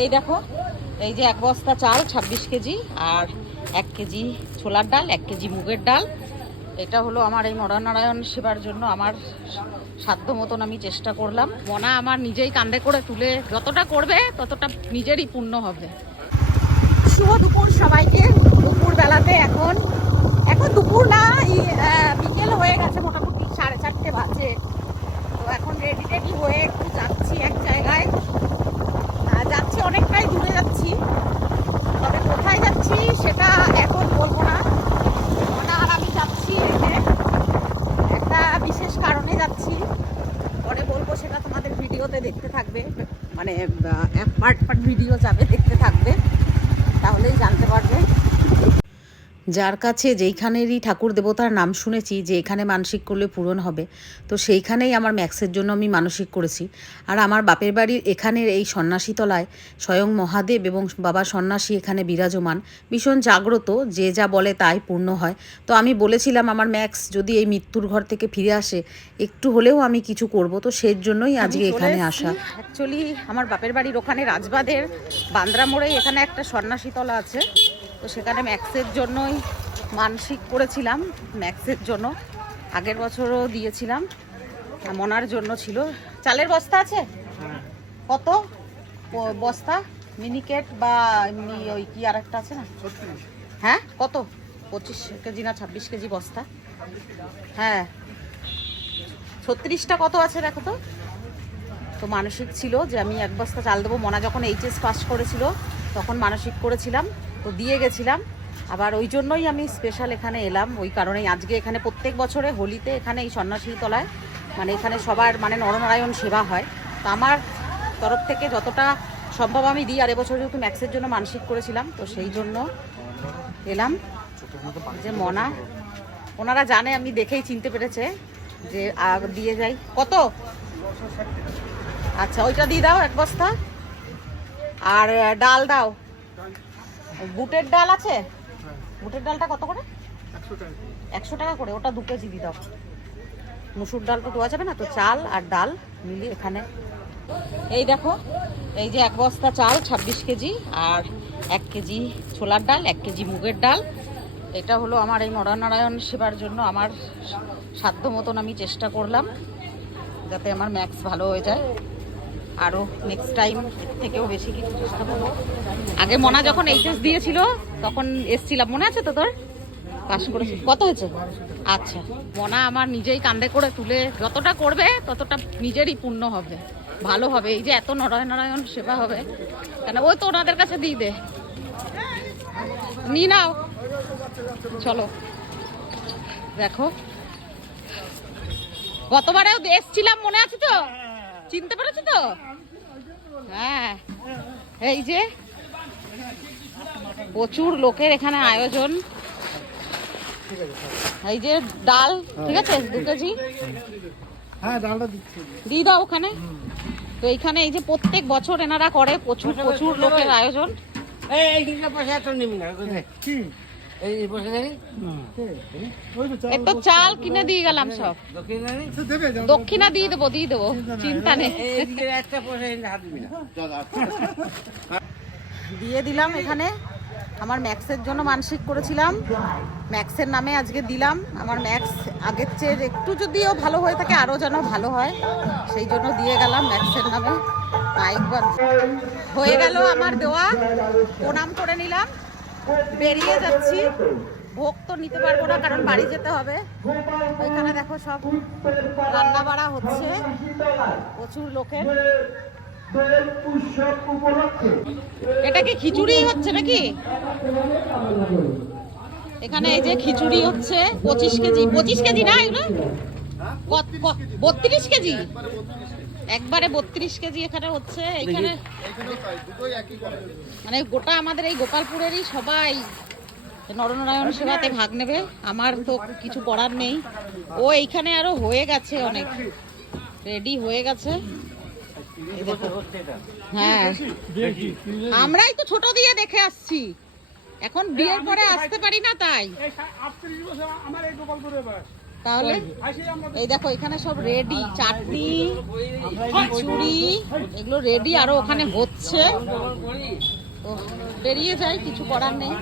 এই দেখো, এই যে এক বস্তা চাল, ছাব্বিশ কেজি, আর এক কেজি ছোলার ডাল, এক কেজি মুগের ডাল। এটা হলো আমার এই মরানারায়ণ সেবার জন্য আমার সাধ্য মতন আমি চেষ্টা করলাম। মনা আমার নিজেই কান্দে করে তুলে, যতটা করবে ততটা নিজেরই পূর্ণ হবে। শুভ দুপুর সবাইকে দুপুর বেলাতে এখন এখন দুপুর না এই, আহ, বিকেল হয়ে গেছে মোটামুটি সাড়ে চারটে বাজে তো এখন রেডি রেডি হয়ে একটু যাচ্ছি এক জায়গায় আহ, যাচ্ছি অনেকটাই দূরে যাচ্ছি তবে কোথায় যাচ্ছি সেটা এখন বলব না ওটা আর আমি যাচ্ছি এই যে একটা বিশেষ কারণে যাচ্ছি পরে বলব সেটা তোমাদের ভিডিওতে দেখতে থাকবে মানে পার্ট পার্ট ভিডিও যাবে দেখতে থাকবে তাহলেই জানতে পারবে যার কাছে যেইখানেরই ঠাকুর দেবতার নাম শুনেছি যে এখানে মানসিক করলে পূরণ হবে তো সেইখানেই আমার ম্যাক্সের জন্য আমি মানসিক করেছি। আর আমার বাপের বাড়ির এখানের এই সন্ন্যাসীতলায় স্বয়ং মহাদেব এবং বাবা সন্ন্যাসী এখানে বিরাজমান ভীষণ জাগ্রত যে যা বলে তাই পূর্ণ হয়। তো আমি বলেছিলাম আমার ম্যাক্স যদি এই মৃত্যুর ঘর থেকে ফিরে আসে একটু হলেও আমি কিছু করব তো সেই জন্যই আজকে এখানে আসা। অ্যাকচুয়ালি আমার বাপের বাড়ির ওখানে রাজবাদের বান্দ্রা মোড়েই এখানে একটা সন্ন্যাসীতলা আছে। তো সেখানে ম্যাক্সের জন্যই মানসিক করেছিলাম ম্যাক্সের জন্য। আগের বছরও দিয়েছিলাম মনার জন্য ছিল। চালের বস্তা আছে? কত? ব- বস্তা? মিনিকেট বা এমনি ওই কি আর একটা আছে না? হ্যাঁ? কত? পঁচিশ কেজি না ছাব্বিশ কেজি বস্তা। হ্যাঁ। ছত্রিশটা কত আছে দেখো তো? তো মানসিক ছিল যে আমি এক বস্তা চাল দেবো। মনা যখন এইচএস পাস করেছিল তখন মানসিক করেছিলাম, তো দিয়ে গেছিলাম। আবার ওই জন্যই আমি স্পেশাল এখানে এলাম, ওই কারণেই আজকে এখানে প্রত্যেক বছরে হোলিতে এখানে এই সন্ন্যাসী তলায় মানে এখানে সবার মানে নরনারায়ণ সেবা হয়। তো আমার তরফ থেকে যতটা সম্ভব আমি দিই, আর এবছর যেহেতু ম্যাক্সের জন্য মানসিক করেছিলাম, তো সেই জন্য এলাম। যে মনা, ওনারা জানে, আমি দেখেই চিনতে পেরেছে যে দিয়ে যাই। কত? আচ্ছা ওইটা দিয়ে দাও এক বস্তা। আর ডাল দাও। বুটের ডাল আছে? বুটের ডালটা কত করে? একশো টাকা করে, ওটা দু কেজি দিয়ে দাও। মুসুর ডাল তো দেওয়া যাবে না, তো চাল আর ডাল মিলি এখানে। এই দেখো, এই যে এক বস্তা চাল, ছাব্বিশ কেজি, আর এক কেজি ছোলার ডাল, এক কেজি মুগের ডাল। এটা হলো আমার এই নরনারায়ণ সেবার জন্য আমার সাধ্য মতন আমি চেষ্টা করলাম, যাতে আমার ম্যাক্স ভালো হয়ে যায়। আরও নেক্সট টাইম থেকেও বেশি কিছু চেষ্টা করব। আগে মনা যখন এইচএস দিয়েছিল, তখন এসছিলাম। মনে আছে তো তোর? পাস করেছি কত হয়েছে? আচ্ছা। মনা আমার নিজেই কান্দে করে তুলে, যতটা করবে, ততটা নিজেরই পূর্ণ হবে। ভালো হবে। এই যে এত নরায়ণ নারায়ণ সেবা হবে। কেন? ওই তো ওনাদের কাছে দিয়ে দে। নি নাও। চলো। দেখো। গতবারেও এসছিলাম, মনে আছে তো? চিনতে পেরেছ তো? হ্যাঁ। এই যে প্রচুর লোকের এখানে আয়োজন। এই যে ডাল ঠিক আছে? দু কেজি। হ্যাঁ ডালটা দিচ্ছি। দিয়ে দাও ওখানে। তো এইখানে এই যে প্রত্যেক বছর এনারা করে প্রচুর প্রচুর লোকের আয়োজন। এই এই পয়সা তো নিবি না। তো চাল কিনে দিয়ে গেলাম সব। দক্ষিণ দিয়ে দেবো দিয়ে দেবো। চিন্তা নেই। দিয়ে দিলাম এখানে। আমার ম্যাক্সের জন্য মানসিক করেছিলাম। ম্যাক্সের নামে আজকে দিলাম। আমার ম্যাক্স আগের চেয়ে একটু যদিও ভালো হয়ে থাকে আরও যেন ভালো হয় সেই জন্য দিয়ে গেলাম ম্যাক্সের নামে। মাইক হয়ে গেল আমার দেওয়া। প্রণাম করে নিলাম। বেরিয়ে যাচ্ছি। ভোগ তো নিতে পারব না, কারণ বাড়ি যেতে হবে। ওইখানে দেখো সব রান্না বাড়া হচ্ছে। প্রচুর লোকের। এটা কি খিচুড়ি হচ্ছে নাকি? এখানে এই যে খিচুড়ি হচ্ছে, পঁচিশ কেজি। পঁচিশ কেজি না এগুলো? বত্রিশ কেজি? একবারে বত্রিশ কেজি এখানে হচ্ছে এখানে মানে গোটা আমাদের এই গোপালপুরেরই সবাই নরনারায়ণ সেবাতে ভাগ নেবে আমার তো কিছু করার নেই। ও এইখানে আরও হয়ে গেছে অনেক রেডি হয়ে গেছে। হ্যাঁ। আমরাই তো ছোট দিয়ে দেখে আসছি। এখন বিয়ের পরে আসতে পারি না তাই। আটত্রিশ বছর আমার এই গোপালপুরে বাস তাহলে এই দেখো, এখানে সব রেডি চাটনি, খিচুড়ি, এগুলো রেডি আরও ওখানে হচ্ছে। তো বেরিয়ে যায় কিছু করার নেই।